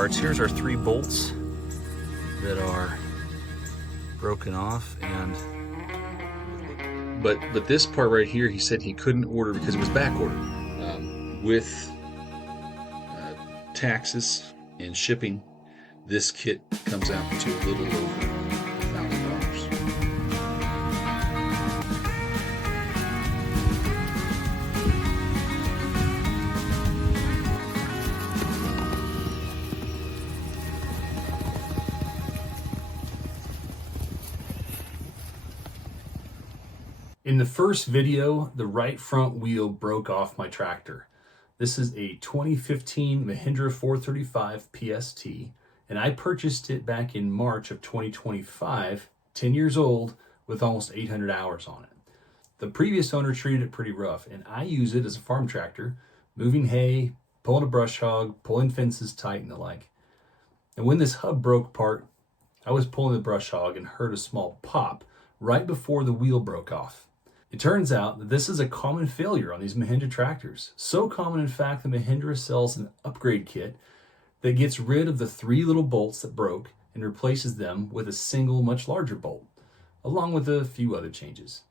parts. Here's our 3 bolts that are broken off, and but this part right here, he said he couldn't order because it was back ordered. With taxes and shipping, this kit comes out to a little over $1,000. In the first video, the right front wheel broke off my tractor. This is a 2015 Mahindra 435 PST, and I purchased it back in March of 2025, 10 years old, with almost 800 hours on it. The previous owner treated it pretty rough, and I use it as a farm tractor, moving hay, pulling a brush hog, pulling fences tight, and the like. And when this hub broke apart, I was pulling the brush hog and heard a small pop right before the wheel broke off. It turns out that this is a common failure on these Mahindra tractors. So common, in fact, that Mahindra sells an upgrade kit that gets rid of the 3 little bolts that broke and replaces them with a single, much larger bolt, along with a few other changes.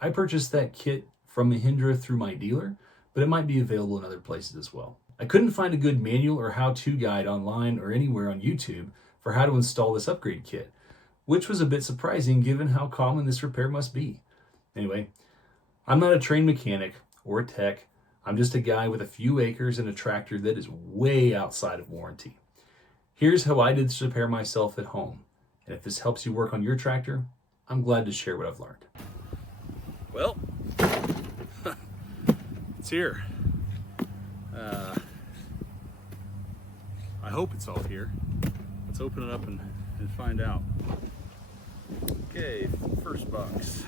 I purchased that kit from Mahindra through my dealer, but it might be available in other places as well. I couldn't find a good manual or how-to guide online or anywhere on YouTube for how to install this upgrade kit, which was a bit surprising given how common this repair must be. Anyway, I'm not a trained mechanic or a tech. I'm just a guy with a few acres and a tractor that is way outside of warranty. Here's how I did this repair myself at home. And if this helps you work on your tractor, I'm glad to share what I've learned. Well, it's here. I hope it's all here. Let's open it up and find out. Okay, first box,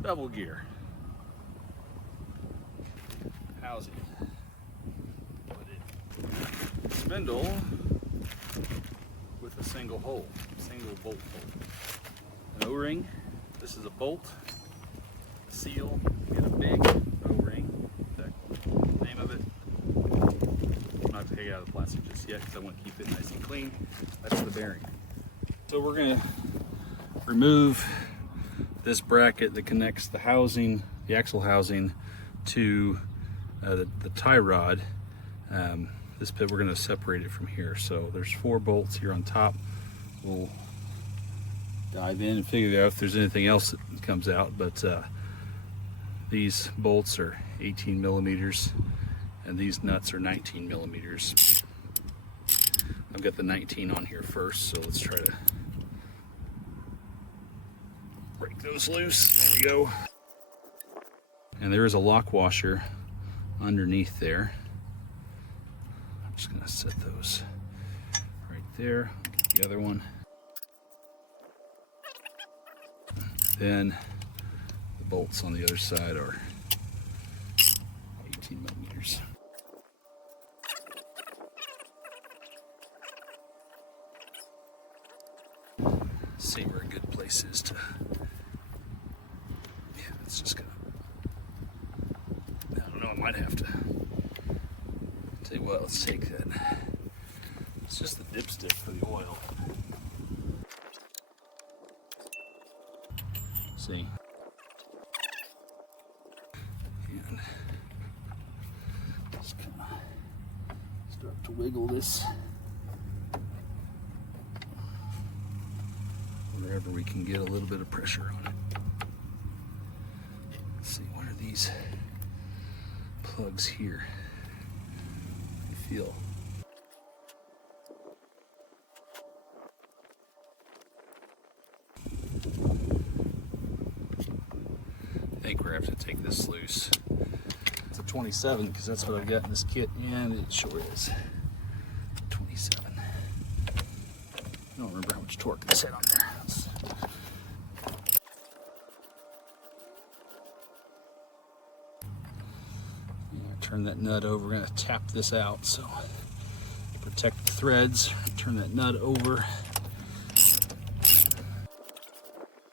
double gear. Housing. Spindle with a single hole, single bolt hole. An O-ring. This is a bolt. Seal. Get a big O-ring. The name of it. I'm not taking it out of the plastic just yet because I want to keep it nice and clean. That's the bearing. So we're going to remove this bracket that connects the housing, the axle housing, to the tie rod. This bit, we're going to separate it from here. So there's 4 bolts here on top. We'll dive in and figure out if there's anything else that comes out, but these bolts are 18 millimeters and these nuts are 19 millimeters. I've got the 19 on here first, so let's try to break those loose. There we go. And there is a lock washer underneath there. I'm just going to set those right there. Get the other one. Then the bolts on the other side are 18 millimeters. Let's see where a good place is to. Yeah, it's just gonna. I don't know. I might have to. Tell you what. Let's take that. It's just the dipstick for the oil. See. And just kind of start to wiggle this wherever we can get a little bit of pressure on it. Let's see, what are these plugs here? I feel. I think we're going to have to take this loose. It's a 27 because that's what I've got in this kit, and it sure is 27. I don't remember how much torque this had on there. Turn that nut over. We're going to tap this out, so protect the threads. Turn that nut over.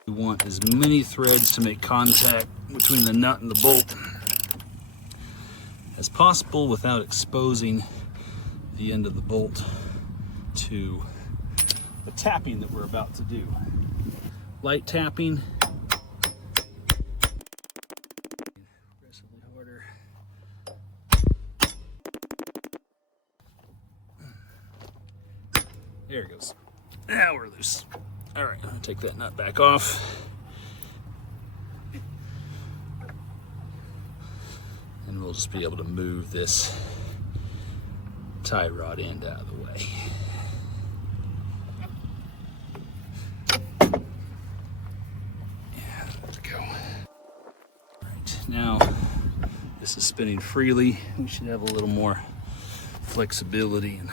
We want as many threads to make contact between the nut and the bolt as possible without exposing the end of the bolt to the tapping that we're about to do. Light tapping. Progressively harder. There it goes. Now we're loose. All right, I'll take that nut back off. And we'll just be able to move this tie rod end out of the way. Yeah, let's go. All right, now this is spinning freely. We should have a little more flexibility in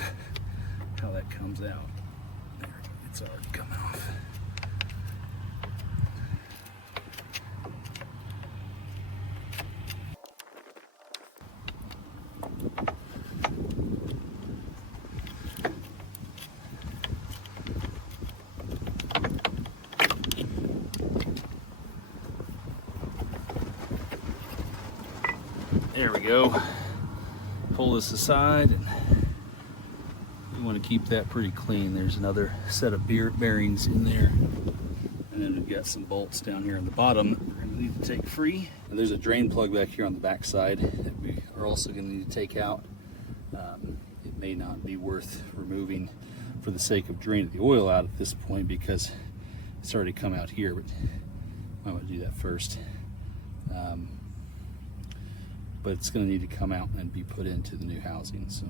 how that comes out. There, it's already coming off. There we go. Pull this aside, and you want to keep that pretty clean. There's another set of bearings in there, and then we've got some bolts down here on the bottom that we're going to need to take free. And there's a drain plug back here on the back side that we are also going to need to take out. It may not be worth removing for the sake of draining the oil out at this point because it's already come out here, but I want to do that first. But it's going to need to come out and be put into the new housing. So.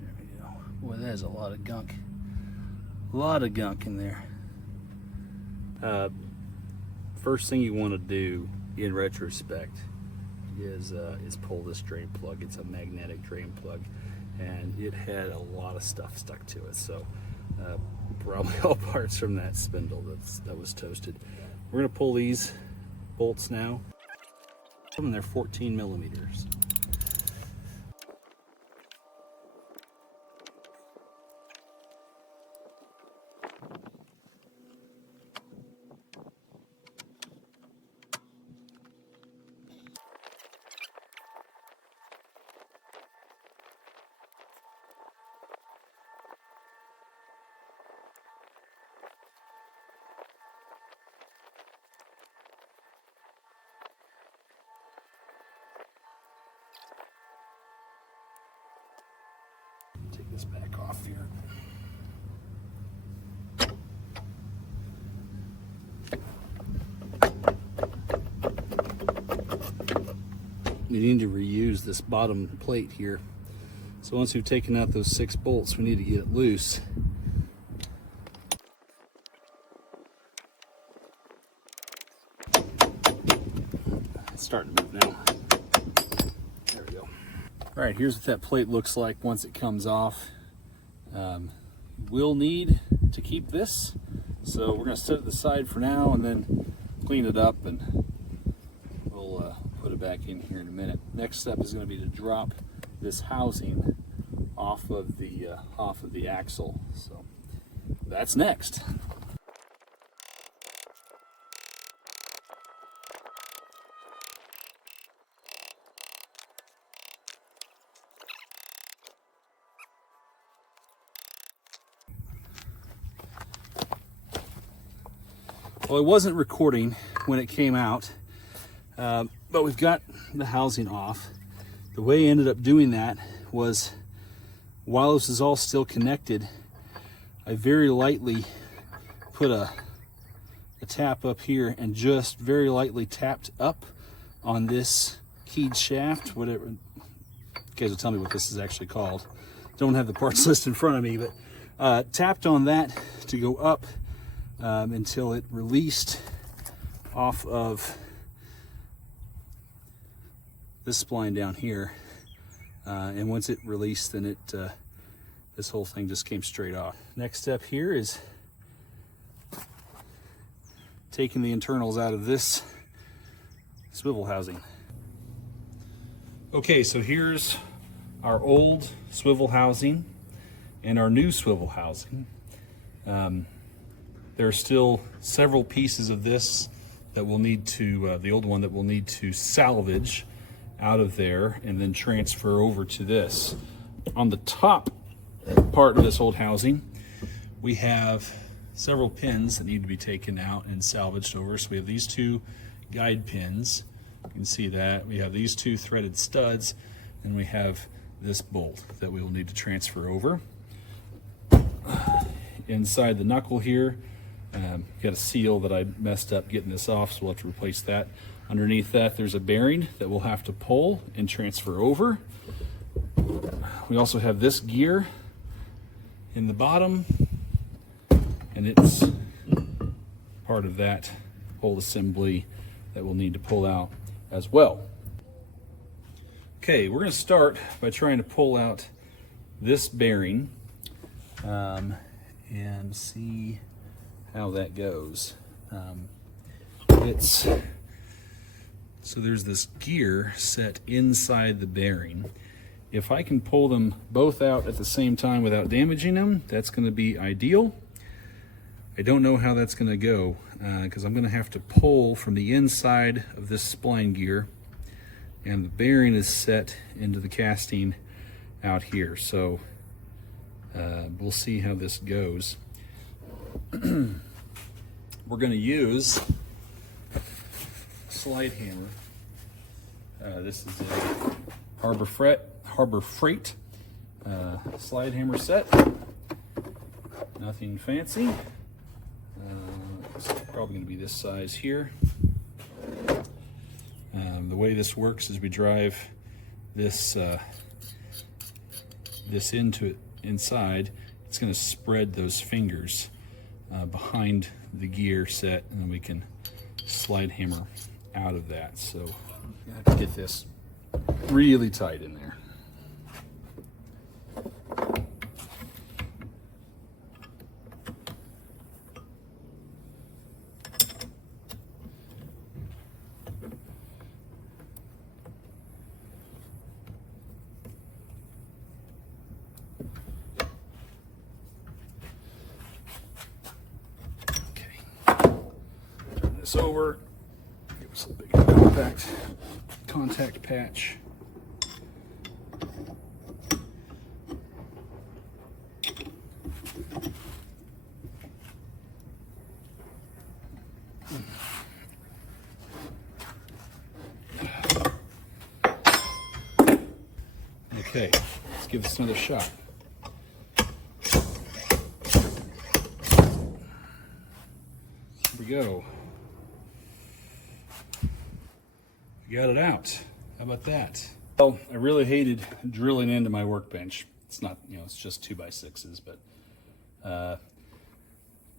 There we go. Boy, that is a lot of gunk. A lot of gunk in there. First thing you want to do in retrospect is pull this drain plug. It's a magnetic drain plug, and it had a lot of stuff stuck to it. So probably all parts from that spindle that was toasted. We're going to pull these bolts now, and they're 14 millimeters. Take this back off here. We need to reuse this bottom plate here. So once we've taken out those 6 bolts, we need to get it loose. It's starting to move now. There we go. All right, here's what that plate looks like once it comes off. We'll need to keep this, so we're going to set it aside for now and then clean it up, and we'll put it back in here in a minute. Next step is going to be to drop this housing off of the axle. So that's next. Well, it wasn't recording when it came out, but we've got the housing off. The way I ended up doing that was, while this is all still connected, I very lightly put a tap up here and just very lightly tapped up on this keyed shaft, whatever. You guys will tell me what this is actually called. Don't have the parts list in front of me, but tapped on that to go up until it released off of this spline down here, and once it released, then this whole thing just came straight off. Next step here is taking the internals out of this swivel housing. Okay, so here's our old swivel housing and our new swivel housing. There are still several pieces of this that we'll need to, the old one that we'll need to salvage out of there and then transfer over to this. On the top part of this old housing, we have several pins that need to be taken out and salvaged over. So we have these two guide pins. You can see that. We have these two threaded studs, and we have this bolt that we will need to transfer over. Inside the knuckle here, got a seal that I messed up getting this off, so we'll have to replace that. Underneath that, there's a bearing that we'll have to pull and transfer over. We also have this gear in the bottom, and it's part of that whole assembly that we'll need to pull out as well. Okay, we're going to start by trying to pull out this bearing and see how that goes. So there's this gear set inside the bearing. If I can pull them both out at the same time without damaging them, that's going to be ideal. I don't know how that's going to go because I'm going to have to pull from the inside of this spline gear, and the bearing is set into the casting out here. So we'll see how this goes. We're going to use a slide hammer. This is a Harbor Freight slide hammer set. Nothing fancy. It's probably going to be this size here. The way this works is we drive this into it inside. It's going to spread those fingers behind the gear set, and then we can slide hammer out of that. So I have to get this really tight in there. This over, give us a big contact patch. Okay, let's give this another shot. Here we go. Got it out. How about that? Well, I really hated drilling into my workbench. It's not, it's just 2x6s, but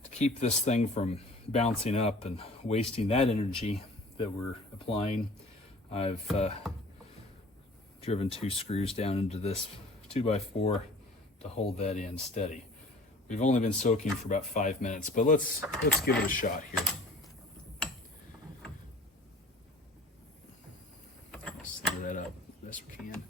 to keep this thing from bouncing up and wasting that energy that we're applying, I've driven 2 screws down into this 2x4 to hold that in steady. We've only been soaking for about 5 minutes, but let's give it a shot here. Center that up best we can.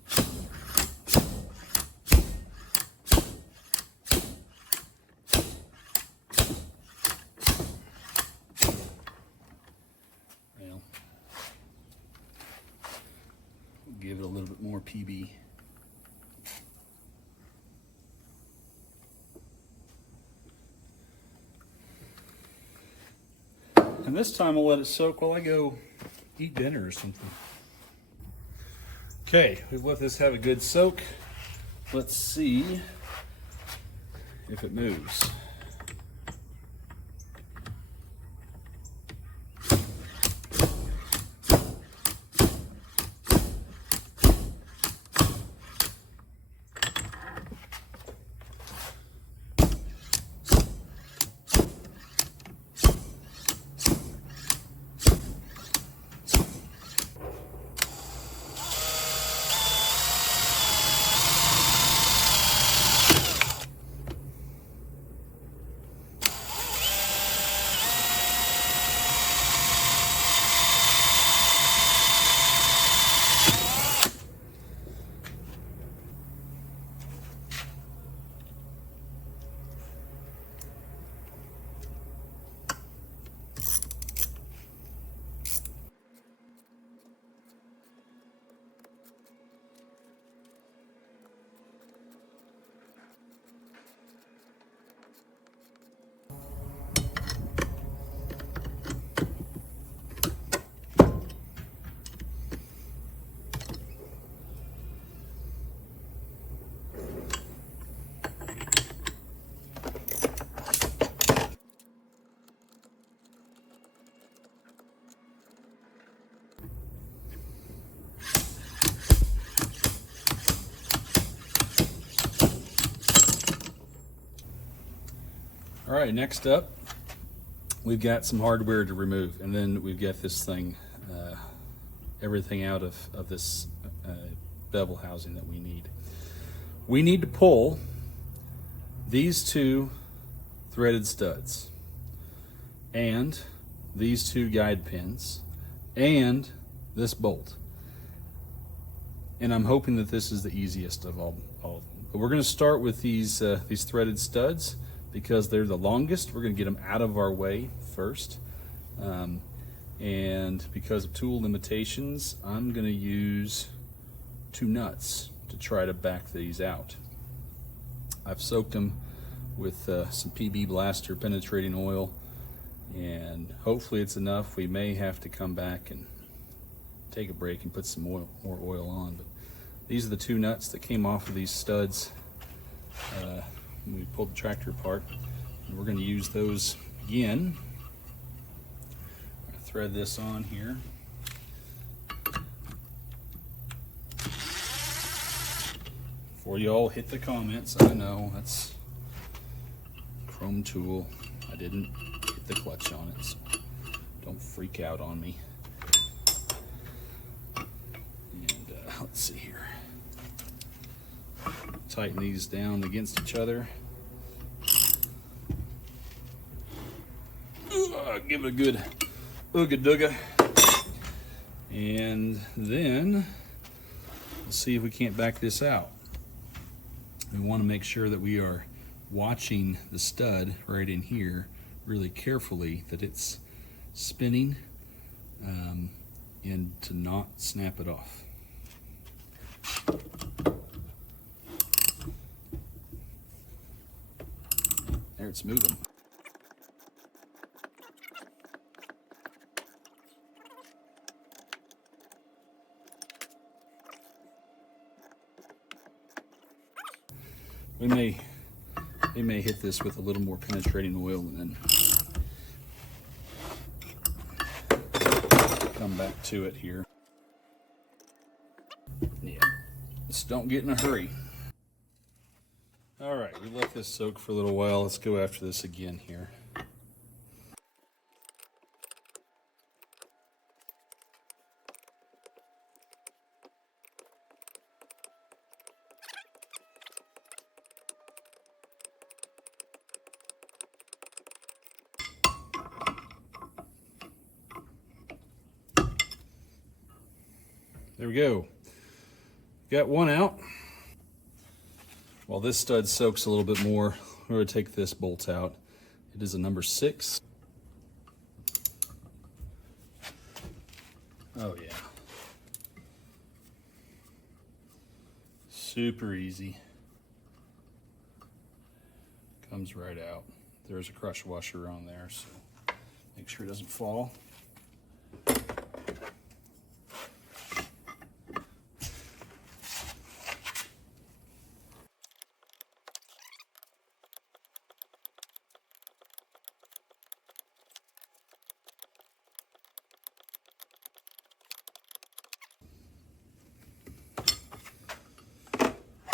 Well, we'll give it a little bit more PB. And this time I'll let it soak while I go eat dinner or something. Okay, we've let this have a good soak. Let's see if it moves. All right, next up, we've got some hardware to remove, and then we've got this thing, everything out of this bevel housing that we need. We need to pull these two threaded studs and these two guide pins and this bolt. And I'm hoping that this is the easiest of all of them. But we're going to start with these threaded studs because they're the longest. We're going to get them out of our way first. And because of tool limitations, I'm going to use 2 nuts to try to back these out. I've soaked them with some PB Blaster penetrating oil, and hopefully it's enough. We may have to come back and take a break and put some more oil on. But these are the 2 nuts that came off of these studs when we pulled the tractor apart. And we're going to use those again. I'm going to thread this on here. Before you all hit the comments, I know that's chrome tool. I didn't hit the clutch on it, so don't freak out on me. And let's see here. Tighten these down against each other. Give it a good ooga-dooga. And then let's see if we can't back this out. We want to make sure that we are watching the stud right in here really carefully, that it's spinning, and to not snap it off. There, it's moving. We may hit this with a little more penetrating oil and then come back to it here. Yeah, just don't get in a hurry. All right, we let this soak for a little while. Let's go after this again here. There we go. Got one out. While this stud soaks a little bit more, we're going to take this bolt out. It is a number 6. Oh yeah. Super easy. Comes right out. There's a crush washer on there, so make sure it doesn't fall.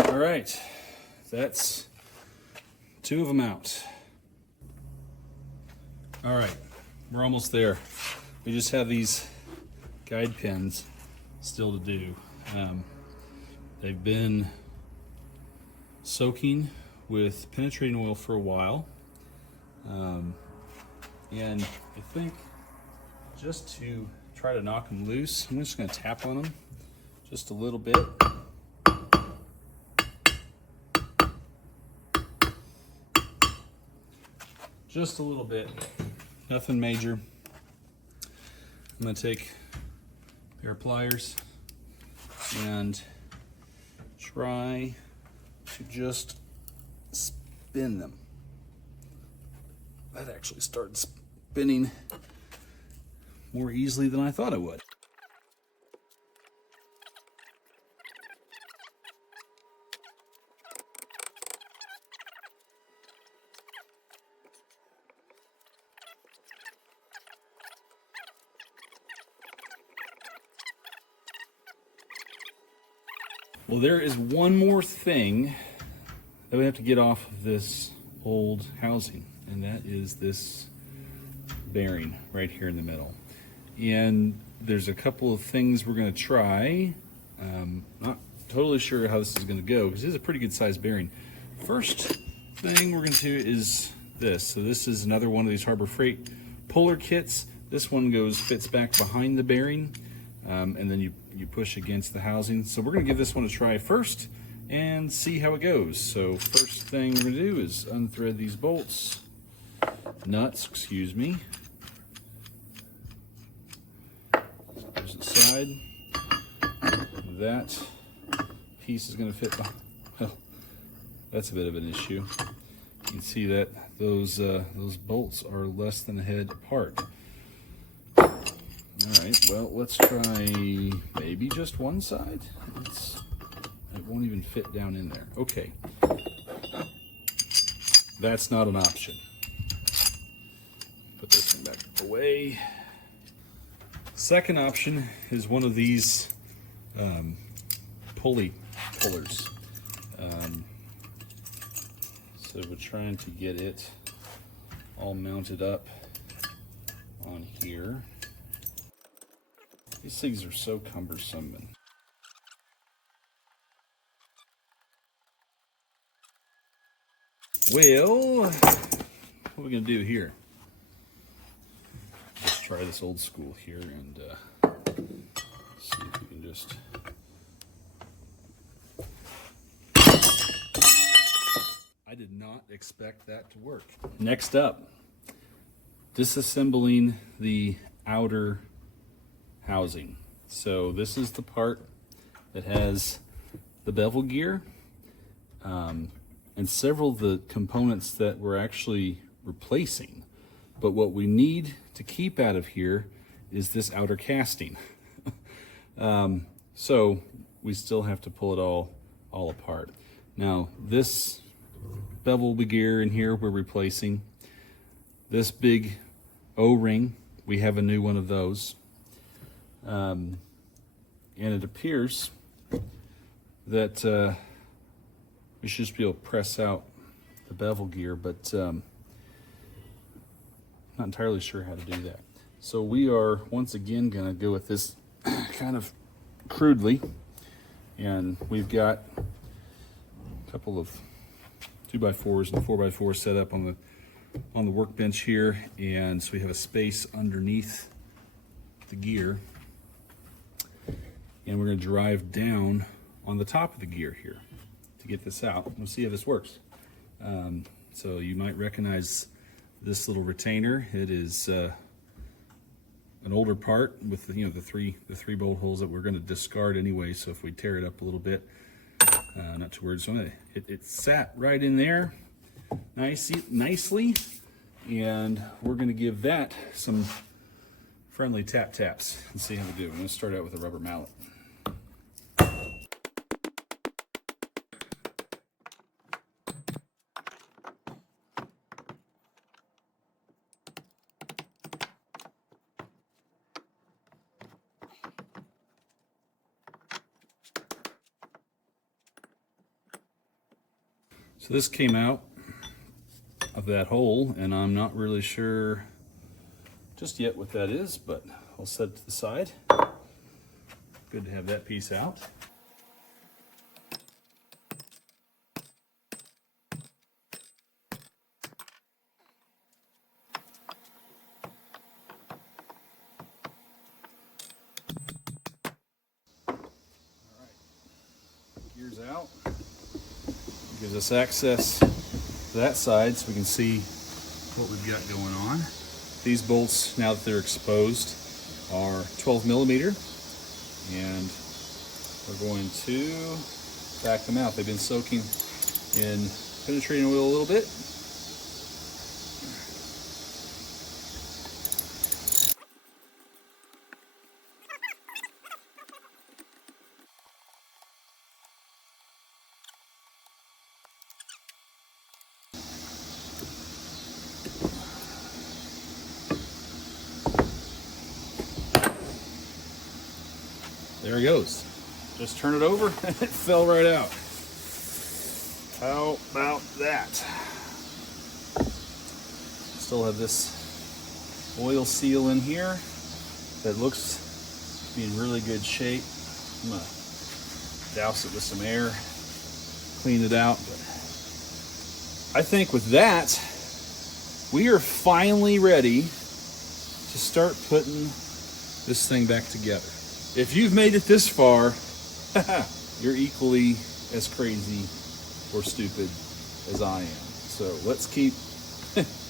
All right, that's 2 of them out. All right, we're almost there. We just have these guide pins still to do. They've been soaking with penetrating oil for a while. And I think just to try to knock them loose, I'm just gonna tap on them just a little bit. Just a little bit, nothing major. I'm gonna take a pair of pliers and try to just spin them. That actually started spinning more easily than I thought it would. Well, there is one more thing that we have to get off of this old housing. and that is this bearing right here in the middle. And there's a couple of things we're going to try. Not totally sure how this is going to go because it's a pretty good sized bearing. First thing we're going to do is this. So this is another one of these Harbor Freight puller kits. This one fits back behind the bearing, and then you push against the housing. So we're going to give this one a try first and see how it goes. So first thing we're going to do is unthread these nuts, excuse me. There's the side. That piece is going to fit. Well, that's a bit of an issue. You can see that those bolts are less than a head apart. All right, well, let's try maybe just one side. It won't even fit down in there. Okay, that's not an option. Put this thing back away. Second option is one of these pullers. So we're trying to get it all mounted up on here. These things are so cumbersome. Well, what are we gonna do here? Let's try this old school here and see if we can just. I did not expect that to work. Next up, disassembling the outer housing. So this is the part that has the bevel gear and several of the components that we're actually replacing. But what we need to keep out of here is this outer casting. So we still have to pull it all apart. Now this bevel gear in here we're replacing. This big O-ring, we have a new one of those. And it appears that we should just be able to press out the bevel gear, but not entirely sure how to do that. So we are once again going to go with this kind of crudely, and we've got a couple of 2x4s and 4x4s set up on the workbench here, and so we have a space underneath the gear, and we're going to drive down on the top of the gear here to get this out. We'll see how this works. So you might recognize this little retainer. It is an older part with the three bolt holes that we're going to discard anyway. So if we tear it up a little bit, not too worried. So it sat right in there nicely, and we're going to give that some friendly taps and see how we do. I'm going to start out with a rubber mallet. So this came out of that hole, and I'm not really sure just yet what that is, but I'll set it to the side. Good to have that piece out. All right, gears out. Gives us access to that side so we can see what we've got going on. These bolts, now that they're exposed, are 12 millimeter, and we're going to back them out. They've been soaking in penetrating oil a little bit. There he goes. Just turn it over and it fell right out. How about that? Still have this oil seal in here that looks to be in really good shape. I'm gonna douse it with some air, clean it out. But I think with that, we are finally ready to start putting this thing back together. If you've made it this far, you're equally as crazy or stupid as I am. So let's keep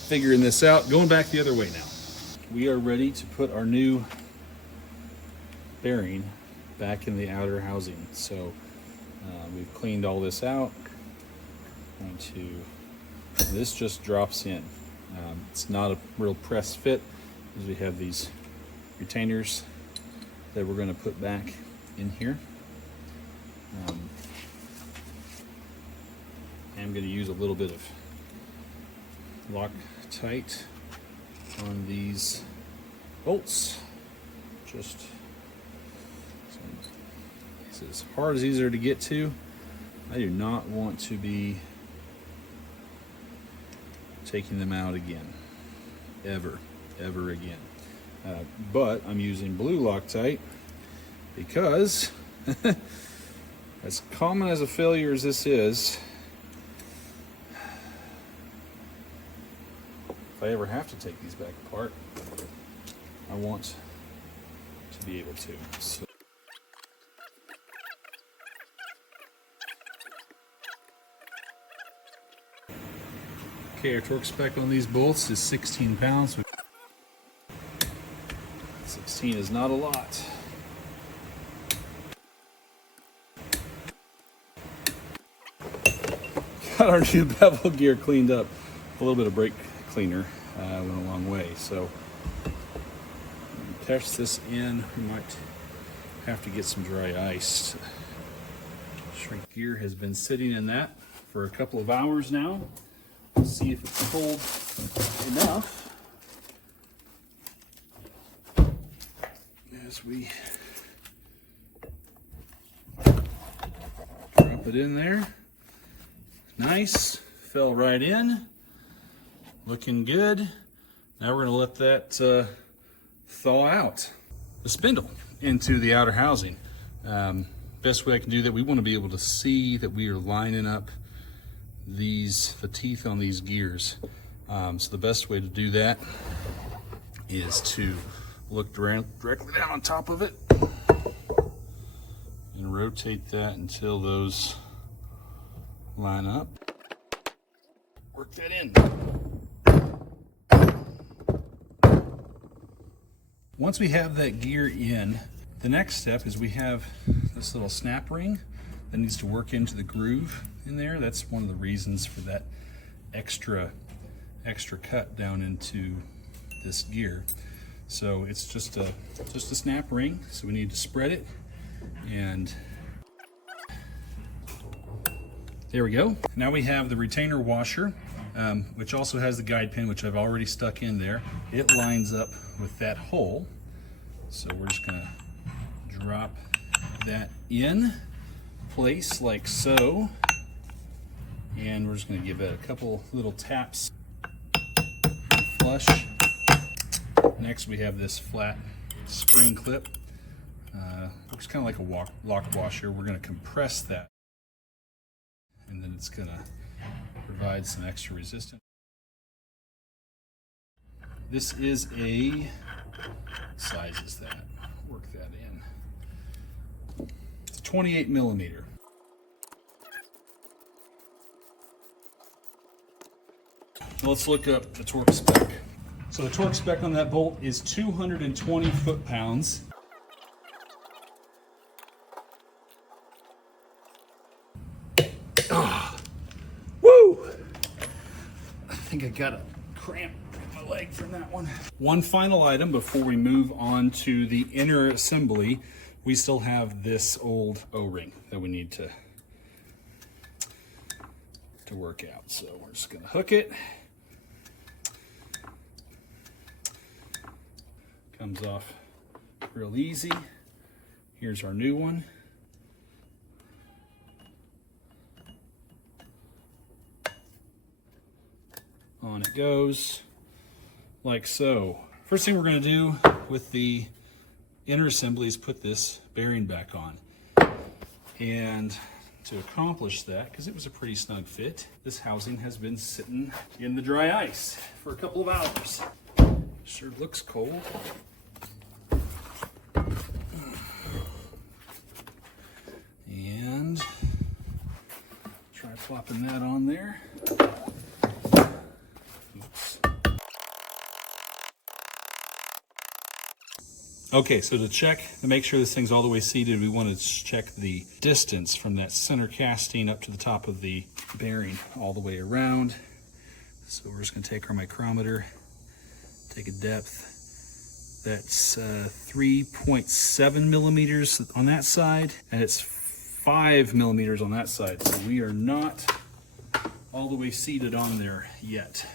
figuring this out. Going back the other way now. We are ready to put our new bearing back in the outer housing. So we've cleaned all this out. This just drops in. It's not a real press fit, because we have these retainers that we're going to put back in here. I'm going to use a little bit of Loctite on these bolts. Just it's as hard as easier to get to. I do not want to be taking them out again, ever again. But I'm using blue Loctite because as common as a failure as this is, if I ever have to take these back apart, I want to be able to. So okay, our torque spec on these bolts is 16 pounds. 16 is not a lot. Got our new bevel gear cleaned up. A little bit of brake cleaner went a long way. So attach this in. We might have to get some dry ice. Shrink gear has been sitting in that for a couple of hours now. Let's see if it's cold enough as we drop it in there. Nice, fell right in, looking good. Now we're going to let that thaw out. The spindle into the outer housing. Best way I can do that, we want to be able to see that we are lining up the teeth on these gears. So the best way to do that is to look directly down on top of it and rotate that until those line up. Work that in. Once we have that gear in, the next step is we have this little snap ring that needs to work into the groove in there. That's one of the reasons for that extra cut down into this gear. So it's just a snap ring. So we need to spread it, and there we go. Now we have the retainer washer, which also has the guide pin, which I've already stuck in there. It lines up with that hole. So we're just gonna drop that in place like so. And we're just gonna give it a couple little taps, flush. Next we have this flat spring clip. Looks kind of like a lock washer. We're gonna compress that, and then it's gonna provide some extra resistance. This is what size is that? Work that in. It's a 28 millimeter. Let's look up the torque spec. So the torque spec on that bolt is 220 foot-pounds. Woo! I think I got a cramp in my leg from that one. One final item before we move on to the inner assembly. We still have this old O-ring that we need to work out. So we're just gonna hook it. Comes off real easy. Here's our new one. On it goes. like so. First thing we're going to do with the inner assembly is put this bearing back on. And to accomplish that, because it was a pretty snug fit, this housing has been sitting in the dry ice for a couple of hours. Sure looks cold. And try plopping that on there. Oops. Okay, so to make sure this thing's all the way seated, we want to check the distance from that center casting up to the top of the bearing all the way around. So we're just going to take our micrometer, take a depth. That's 3.7 millimeters on that side, and it's 5 millimeters on that side. So we are not all the way seated on there yet.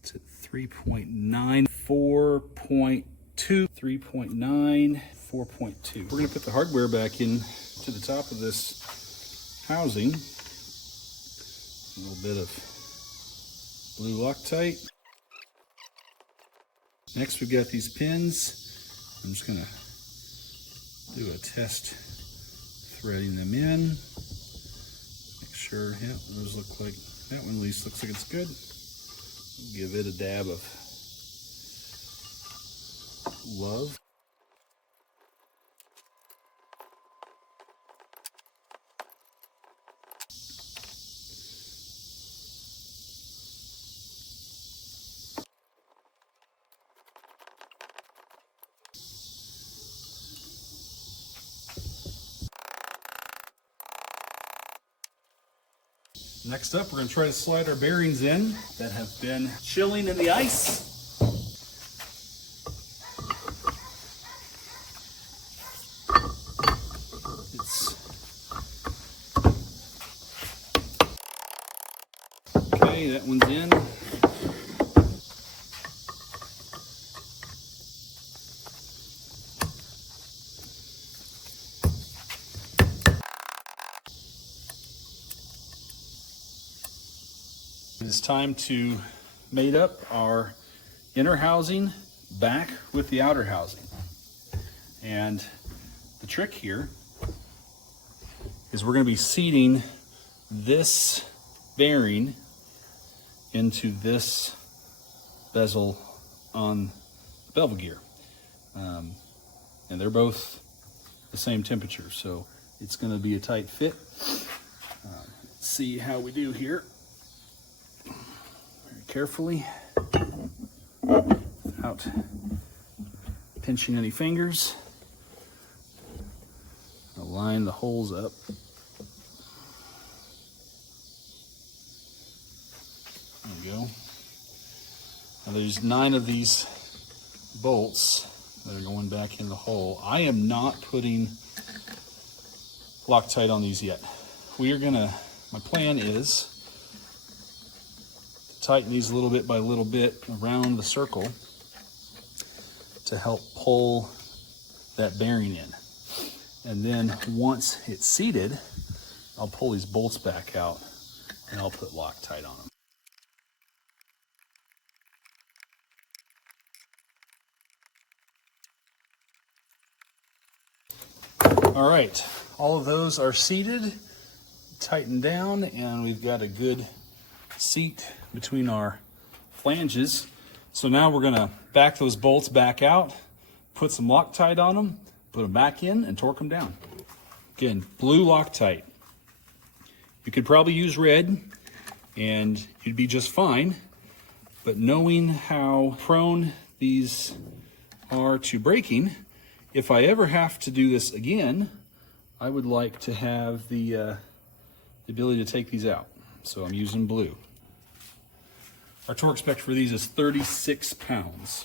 It's at 3.9, 4.2, 3.9, 4.2. We're going to put the hardware back in to the top of this housing. A little bit of blue Loctite. Next, we've got these pins. I'm just going to do a test threading them in. Make sure, yeah, those look like, that one at least looks like it's good. Give it a dab of love. Next up, we're going to try to slide our bearings in that have been chilling in the ice. Okay, that one's in. It's time to mate up our inner housing back with the outer housing. And the trick here is we're going to be seating this bearing into this bezel on the bevel gear. And they're both the same temperature, so it's going to be a tight fit. Let's see how we do here. Carefully, without pinching any fingers. I'll line the holes up. There we go. Now there's 9 of these bolts that are going back in the hole. I am not putting Loctite on these yet. My plan is tighten these little bit by little bit around the circle to help pull that bearing in. And then once it's seated, I'll pull these bolts back out and I'll put Loctite on them. All right, all of those are seated, tightened down, and we've got a good seat between our flanges. So now we're going to back those bolts back out, put some Loctite on them, put them back in, and torque them down. Again, blue Loctite. You could probably use red and you'd be just fine, but knowing how prone these are to breaking, if I ever have to do this again, I would like to have the ability to take these out. So I'm using blue. Our torque spec for these is 36 pounds.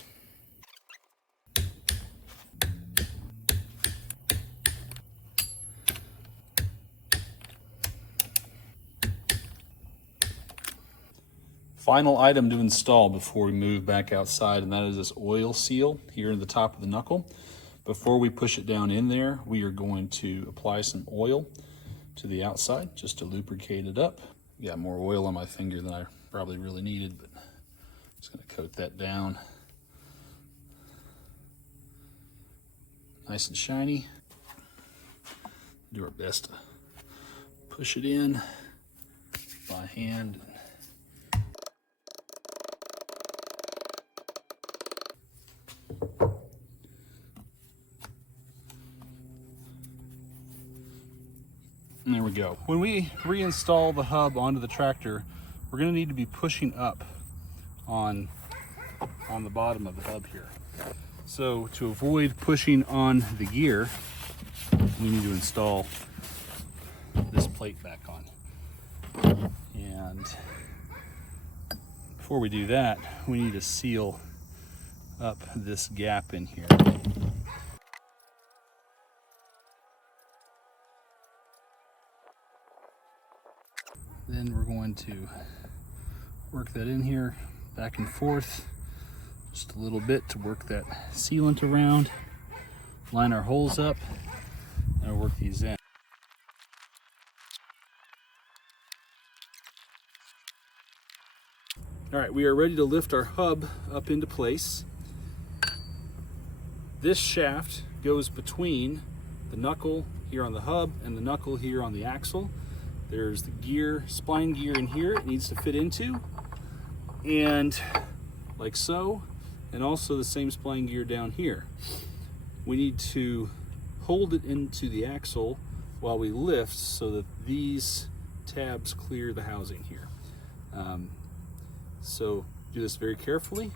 Final item to install before we move back outside, and that is this oil seal here at the top of the knuckle. Before we push it down in there, we are going to apply some oil to the outside just to lubricate it up. Got more oil on my finger than I probably really needed, but Just going to coat that down. Nice and shiny. Do our best to push it in by hand. And there we go. When we reinstall the hub onto the tractor, we're going to need to be pushing up on the bottom of the hub here. So to avoid pushing on the gear, we need to install this plate back on. And before we do that, we need to seal up this gap in here. Then we're going to work that in here, back and forth, just a little bit to work that sealant around, line our holes up, and I'll work these in. All right, we are ready to lift our hub up into place. This shaft goes between the knuckle here on the hub and the knuckle here on the axle. There's the gear, spline gear in here it needs to fit into, and like so, and also the same spline gear down here. We need to hold it into the axle while we lift so that these tabs clear the housing here. So do this very carefully.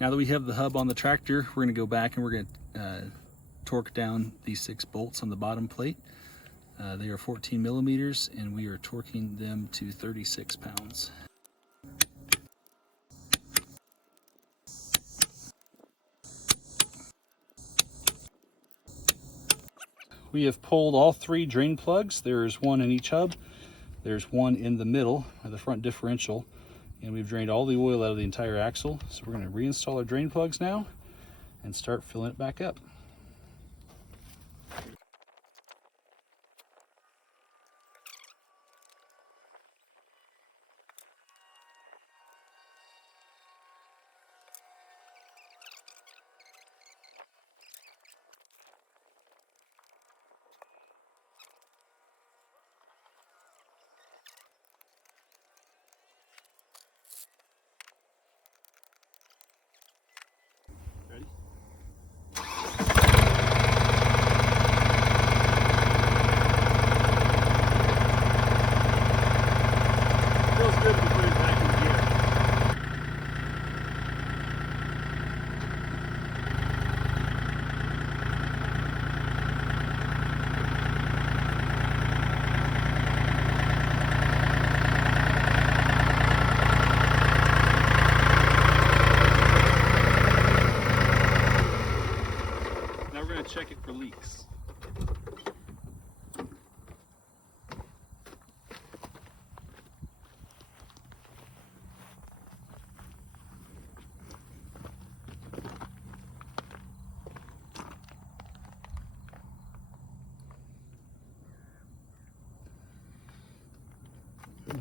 Now that we have the hub on the tractor, we're going to go back and we're going to torque down these 6 bolts on the bottom plate. They are 14 millimeters and we are torquing them to 36 pounds. We have pulled all 3 drain plugs. There's one in each hub. There's one in the middle, or the front differential. And we've drained all the oil out of the entire axle. So we're going to reinstall our drain plugs now and start filling it back up. Ready? Feels good to be putting it back in gear. Now we're going to check it for leaks.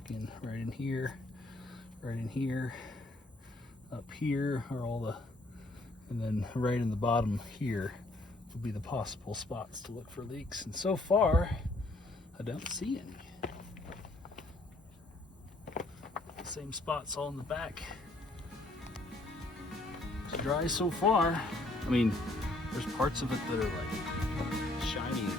looking right in here, up here are all the, and then right in the bottom here will be the possible spots to look for leaks. And so far, I don't see any. Same spots all in the back. It's dry so far. I mean, there's parts of it that are like shiny and